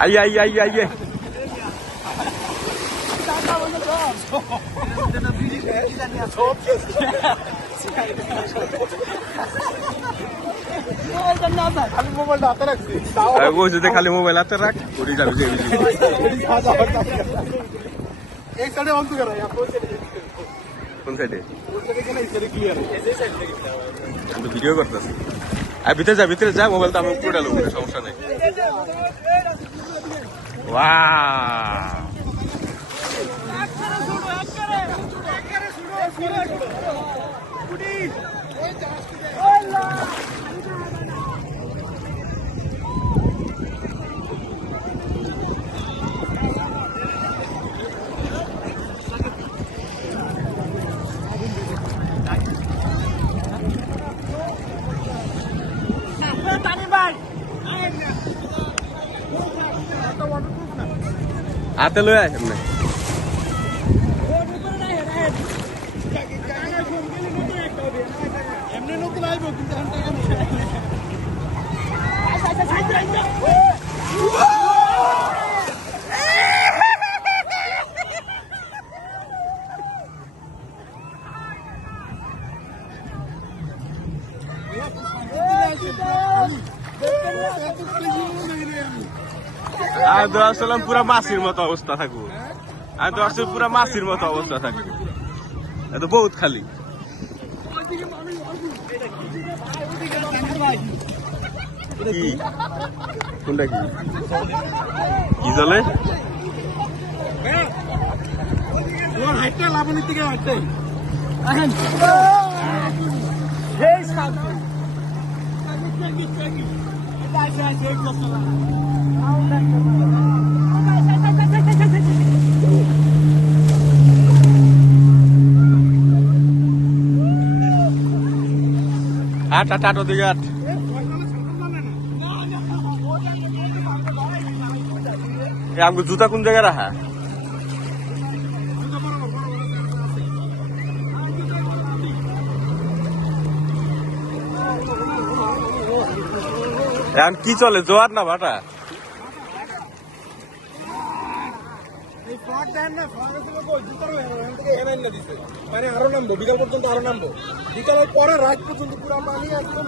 आइए आइए आइए आइए वो जो खाली मोबाइल आते रख पूरी जाबी एक साइड ऑन कर रहा है কোন সাইডে আমি ভিডিও করতেছি আর ভিতরে যা মোবাইল তো আমি উপরে ডালবো সমস্যা নেই ওয়াও आते लो आए हमने আসলে পুরা মাছির মতো অবস্থা থাকবো আমি তো আসলে পুরা মাছির মতো অবস্থা থাকবো এত বহুত খালি কি কোনটা কি কি চলে হাইটটা লাবণীর থেকে হাইটটাই আট আট আট ওদিকে আট আমাকে জুতা কোন জায়গায় রাখা এখন কি চলে জোয়ার না ভাটা আরো নামবো বিকাল পর্যন্ত আরো নামবো বিকালের পরে রাত পর্যন্ত পুরো পানি একদম